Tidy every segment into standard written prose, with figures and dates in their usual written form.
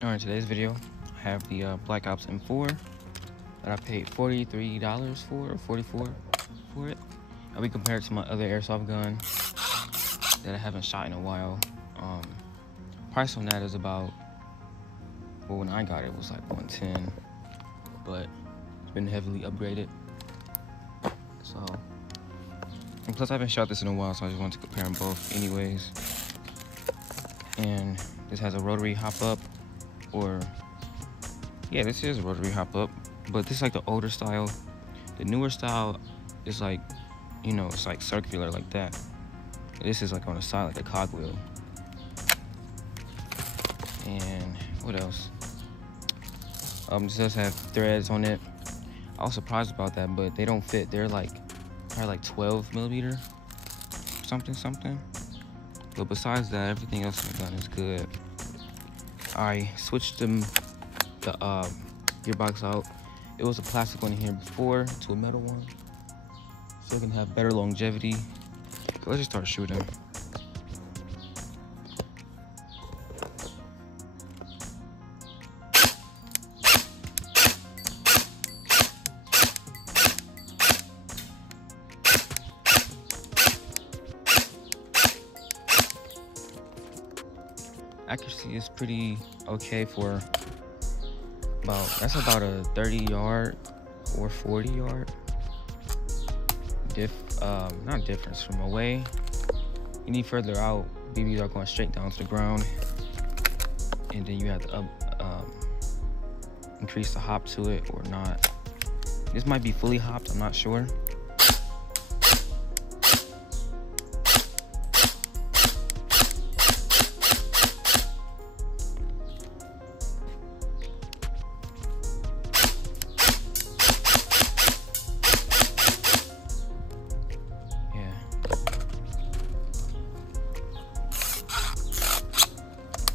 Alright, today's video, I have the Black Ops M4 that I paid $43 for, or $44 for it. And we compare it to my other airsoft gun that I haven't shot in a while. Price on that is about, well, when I got it, it was like $110, but it's been heavily upgraded. So, and plus I haven't shot this in a while, so I just wanted to compare them both anyways. And this has a rotary hop-up. Or yeah, this is a rotary hop-up, but this is like the older style. The newer style is like, you know, it's like circular like that. This is like on the side like a cogwheel. And what else? This does have threads on it. I was surprised about that, but they don't fit. They're like probably like 12 millimeter, something. But besides that, everything else in the gun is good. I switched the gearbox out. It was a plastic one in here before to a metal one, so it can have better longevity. So let's just start shooting. Accuracy is pretty okay for that's about a 30 yard or 40 yard not difference from away. Any further out, BBs are going straight down to the ground, and then you have to increase the hop to it or not. This might be fully hopped, I'm not sure.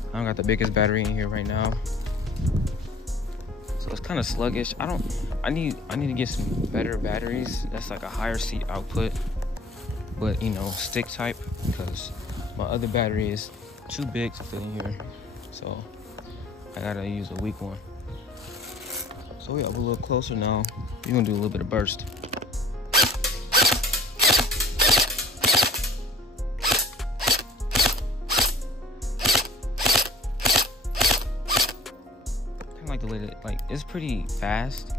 I don't got the biggest battery in here right now, so it's kind of sluggish. I need to get some better batteries that's like a higher seat output, but you know, stick type, because my other battery is too big to fit in here, so I gotta use a weak one. So yeah, we're a little closer now. We're gonna do a little bit of burst. Like it's pretty fast.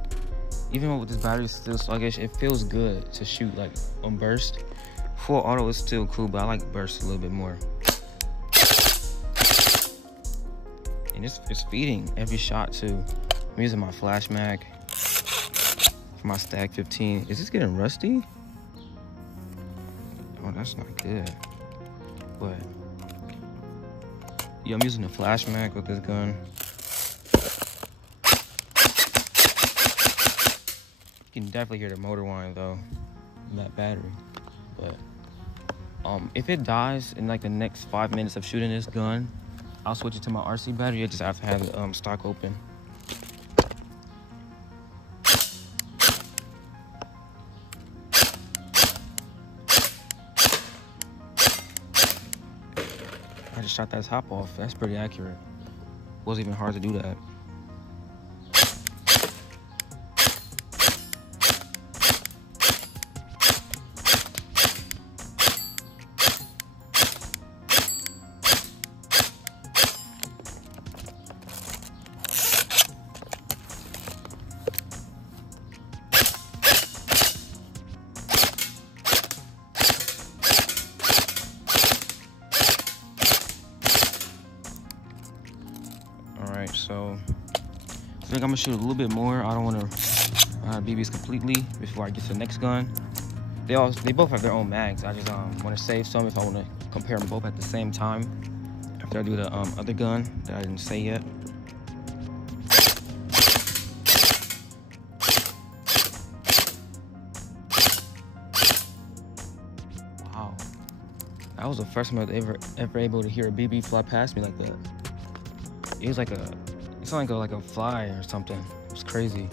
Even with this battery still sluggish, it feels good to shoot like on burst. Full auto is still cool, but I like burst a little bit more. And it's feeding every shot too. I'm using my flash mag for my Stag 15. Is this getting rusty? Oh, that's not good. But yeah, I'm using the flash mag with this gun. You can definitely hear the motor whine though in that battery. But if it dies in like the next 5 minutes of shooting this gun, I'll switch it to my RC battery. I just have to have it stock open. I just shot that top off. That's pretty accurate. Wasn't even hard to do that. So I think I'm gonna shoot a little bit more. I don't want to BBs completely before I get to the next gun. They both have their own mags. I just want to save some if I want to compare them both at the same time after I do the other gun that I didn't say yet. Wow, that was the first time I was ever able to hear a BB fly past me like that. It was like it sounded like a fly or something. It was crazy.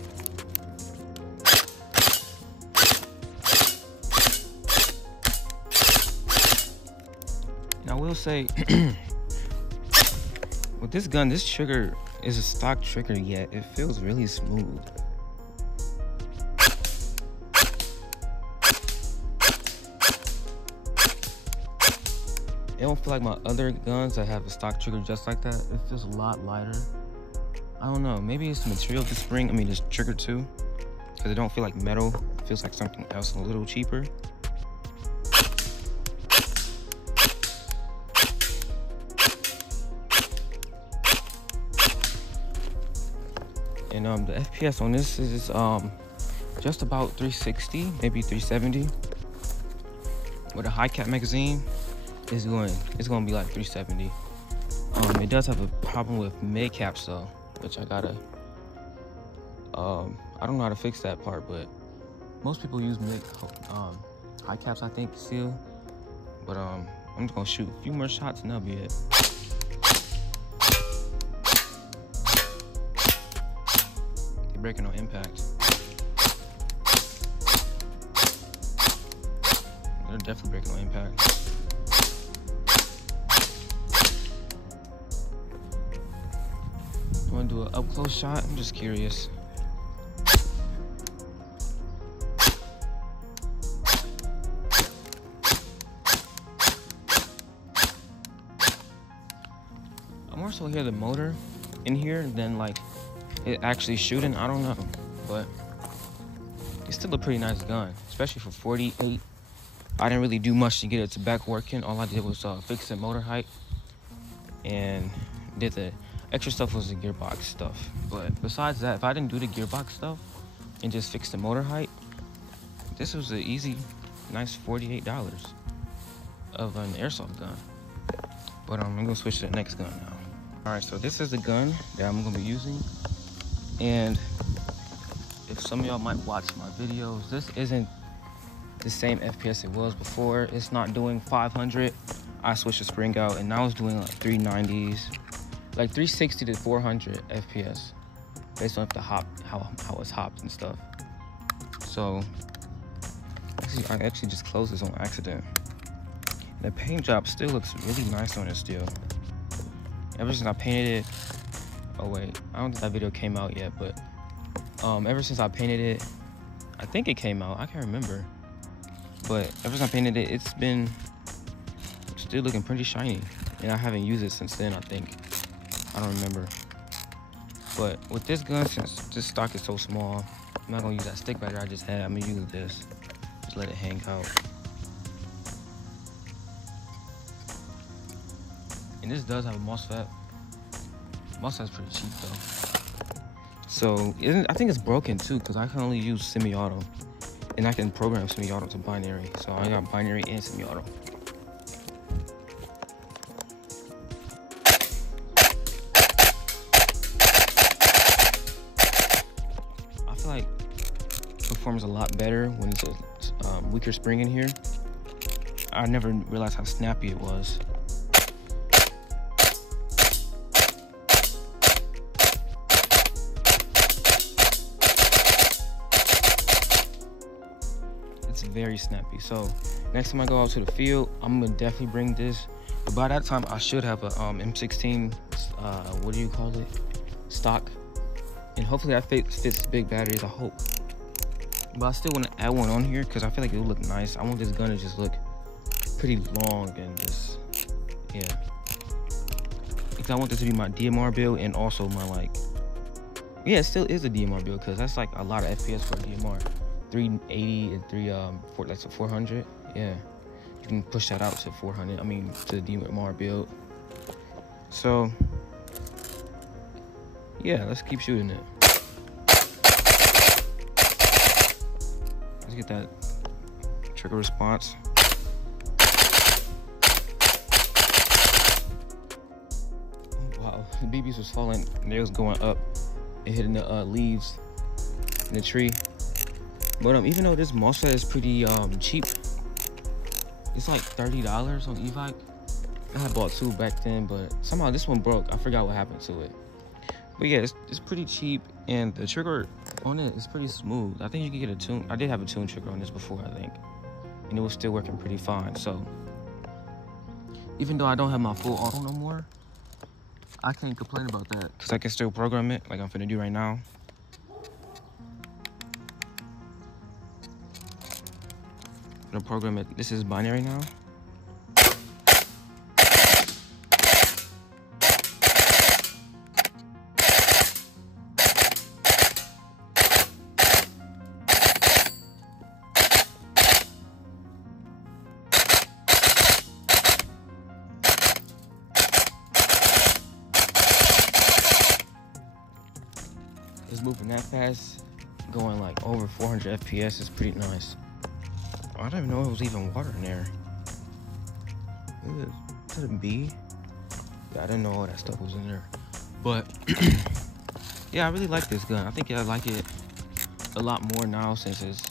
And I will say, with this gun, this trigger is a stock trigger, yet it feels really smooth. It don't feel like my other guns that have a stock trigger just like that. It feels a lot lighter. I don't know, maybe it's the material of the spring, this trigger too, because it don't feel like metal. It feels like something else a little cheaper. And the FPS on this is just about 360, maybe 370. With a high cap magazine, it's going to be like 370. It does have a problem with mid caps though, which I gotta. I don't know how to fix that part, but most people use high caps, I think, still. But I'm just gonna shoot a few more shots and that'll be it. Breaking on impact. They're definitely breaking on impact. I want to do an up close shot. I'm just curious. I more so hear the motor in here than like it actually shooting. I don't know, but it's still a pretty nice gun, especially for 48. I didn't really do much to get it to back working. All I did was fix the motor height, and did the extra stuff was the gearbox stuff. But besides that, if I didn't do the gearbox stuff and just fix the motor height, this was an easy, nice $48 of an airsoft gun. But I'm gonna switch to the next gun now. All right, so this is the gun that I'm gonna be using. And if some of y'all might watch my videos, this isn't the same FPS it was before. It's not doing 500. I switched the spring out, and now it's doing like 390s, like 360 to 400 FPS, based on how it's hopped and stuff. So I actually just closed this on accident. And the paint job still looks really nice on it still. Ever since I painted it. Oh wait, I don't think that video came out yet, but ever since I painted it, I think it came out, I can't remember. But ever since I painted it, it's been still looking pretty shiny. And I haven't used it since then, I think. I don't remember. But with this gun, since this stock is so small, I'm not gonna use that stick battery I just had. I'm gonna use this. Just let it hang out. And this does have a MOSFET. MOSFET's pretty cheap though. So I think it's broken too, because I can only use semi-auto. And I can program semi-auto to binary. So I got binary and semi-auto. I feel like it performs a lot better when it's a weaker spring in here. I never realized how snappy it was. Very snappy. So next time I go out to the field, I'm gonna definitely bring this. But by that time I should have a M16 what do you call it, stock, and hopefully that fits big batteries, I hope. But I still want to add one on here because I feel like it will look nice. I want this gun to just look pretty long and just, yeah, because I want this to be my DMR build, and also my yeah, it still is a DMR build, because that's like a lot of FPS for a DMR. 380 and 400. Yeah, you can push that out to 400. To the DMR build. So yeah, let's keep shooting it. Let's get that trigger response. Oh, wow, the BBs was falling and they was going up and hitting the leaves in the tree. But even though this MOSFET is pretty cheap, it's like $30 on Evike. I had bought two back then, but somehow this one broke. I forgot what happened to it. But yeah, it's pretty cheap, and the trigger on it is pretty smooth. I think you can get a tune. I did have a tune trigger on this before, I think, and it was still working pretty fine. So even though I don't have my full auto no more, I can't complain about that because I can still program it like I'm finna do right now. I'm gonna program it. This is binary now. It's moving that fast, going like over 400 FPS is pretty nice. I didn't even know it was even water in there. Is that a bee? Yeah, I didn't know all that stuff was in there. But yeah, I really like this gun. I think I like it a lot more now since it's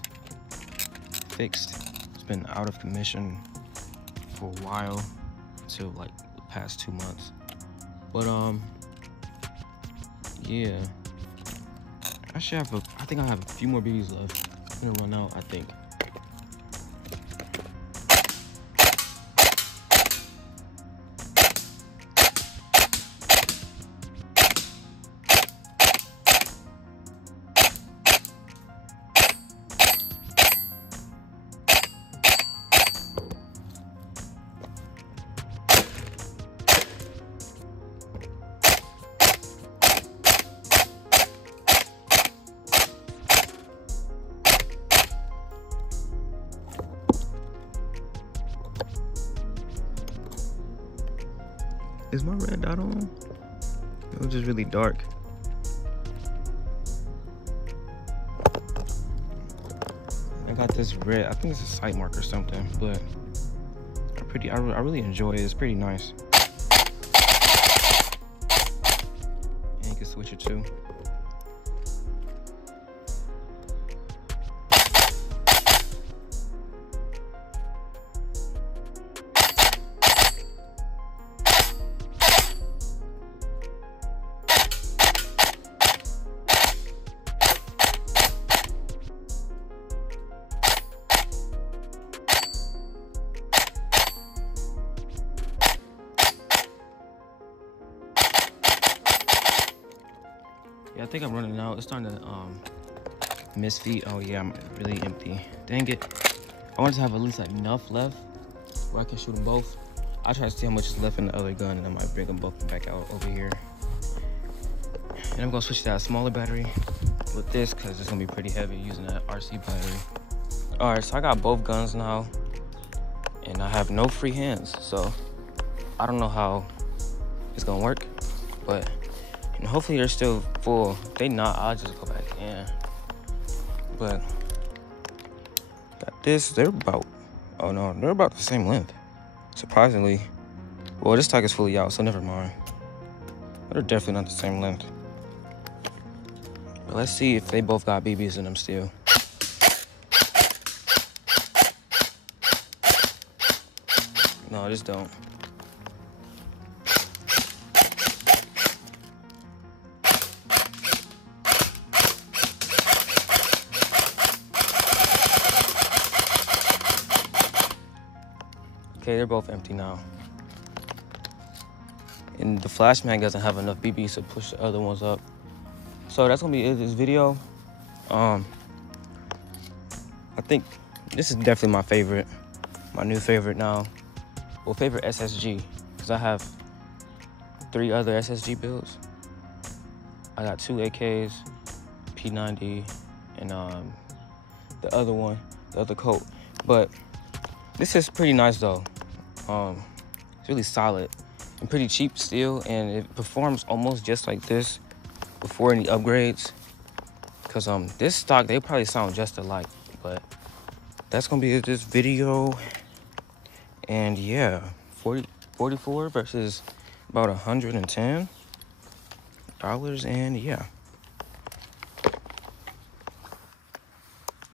fixed. It's been out of commission for a while until like the past 2 months. But yeah. I think I have a few more BBs left. I'm gonna run out, I think. Is my red dot on? It was just really dark. I got this red, I think it's a sight mark or something, but I really enjoy it. It's pretty nice. And you can switch it too. Yeah, I think I'm running out. It's starting to miss feet. Oh yeah, I'm really empty. Dang it. I want to have at least like enough left where I can shoot them both. I'll try to see how much is left in the other gun and I might bring them both back out over here. And I'm gonna switch to that smaller battery with this because it's gonna be pretty heavy using that RC battery. All right, so I got both guns now and I have no free hands. So I don't know how it's gonna work, but and hopefully they're still full. If they not, I'll just go back in. But got this, they're about, oh no, they're about the same length. Surprisingly. Well, this tag is fully out, so never mind. They're definitely not the same length. But let's see if they both got BBs in them still. No, just don't. Okay, they're both empty now. And the flash mag doesn't have enough BBs to push the other ones up. So that's gonna be it this video. I think this is definitely my favorite, my new favorite now. Well, favorite SSG, because I have 3 other SSG builds. I got 2 AKs, P90, and the other one, the other coat. But this is pretty nice though. It's really solid and pretty cheap still, and it performs almost just like this before any upgrades. Cause this stock, they probably sound just alike. But that's gonna be this video. And yeah, 44 versus about $110, and yeah.